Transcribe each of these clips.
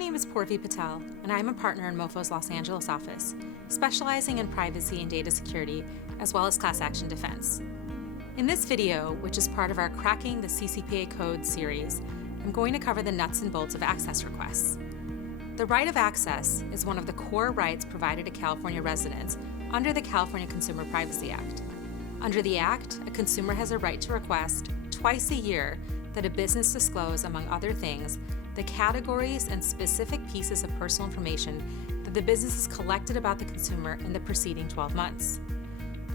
name is Purvi Patel, and I'm a partner in MoFo's Los Angeles office, specializing in privacy and data security, as well as class action defense. In this video, which is part of our Cracking the CCPA Code series, I'm going to cover the nuts and bolts of access requests. The right of access is one of the core rights provided to California residents under the California Consumer Privacy Act. Under the Act, a consumer has a right to request, twice a year, that a business disclose, among other things, the categories and specific pieces of personal information that the business has collected about the consumer in the preceding 12 months.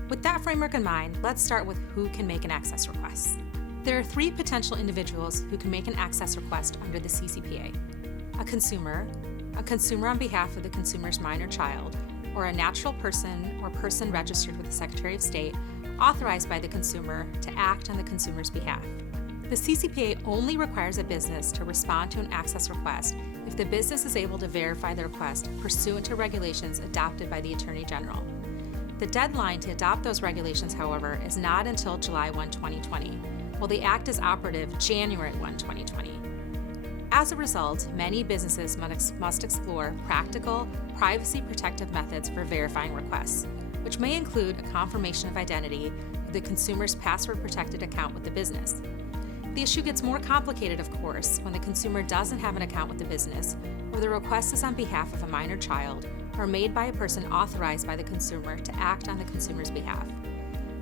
With that framework in mind, let's start with who can make an access request. There are three potential individuals who can make an access request under the CCPA: a consumer on behalf of the consumer's minor child, or a natural person or person registered with the Secretary of State authorized by the consumer to act on the consumer's behalf. The CCPA only requires a business to respond to an access request if the business is able to verify the request pursuant to regulations adopted by the Attorney General. The deadline to adopt those regulations, however, is not until July 1, 2020, while the Act is operative January 1, 2020. As a result, many businesses must explore practical, privacy-protective methods for verifying requests, which may include a confirmation of identity of the consumer's password-protected account with the business. The issue gets more complicated, of course, when the consumer doesn't have an account with the business, or the request is on behalf of a minor child, or made by a person authorized by the consumer to act on the consumer's behalf.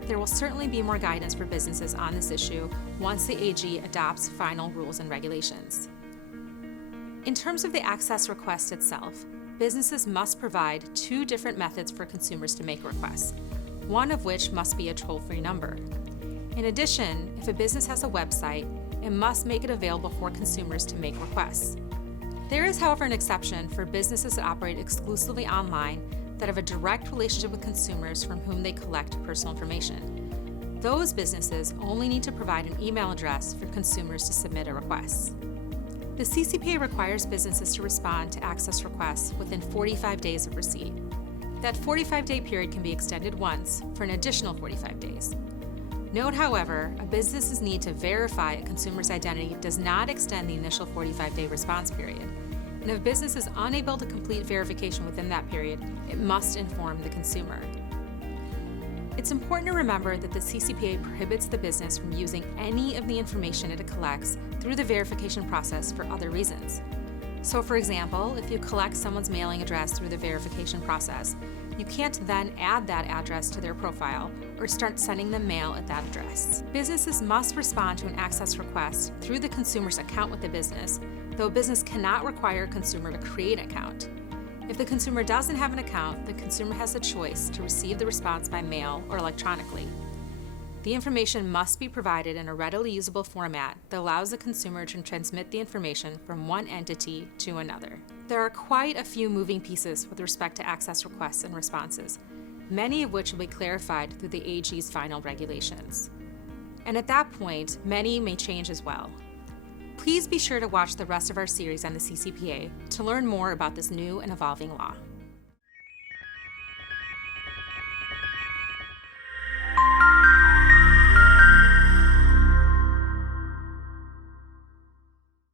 There will certainly be more guidance for businesses on this issue once the AG adopts final rules and regulations. In terms of the access request itself, businesses must provide two different methods for consumers to make requests, one of which must be a toll-free number. In addition, if a business has a website, it must make it available for consumers to make requests. There is, however, an exception for businesses that operate exclusively online that have a direct relationship with consumers from whom they collect personal information. Those businesses only need to provide an email address for consumers to submit a request. The CCPA requires businesses to respond to access requests within 45 days of receipt. That 45-day period can be extended once for an additional 45 days. Note, however, a business's need to verify a consumer's identity does not extend the initial 45-day response period. And if a business is unable to complete verification within that period, it must inform the consumer. It's important to remember that the CCPA prohibits the business from using any of the information it collects through the verification process for other reasons. So, for example, if you collect someone's mailing address through the verification process, you can't then add that address to their profile or start sending them mail at that address. Businesses must respond to an access request through the consumer's account with the business, though a business cannot require a consumer to create an account. If the consumer doesn't have an account, the consumer has the choice to receive the response by mail or electronically. The information must be provided in a readily usable format that allows the consumer to transmit the information from one entity to another. There are quite a few moving pieces with respect to access requests and responses, many of which will be clarified through the AG's final regulations. And at that point, many may change as well. Please be sure to watch the rest of our series on the CCPA to learn more about this new and evolving law.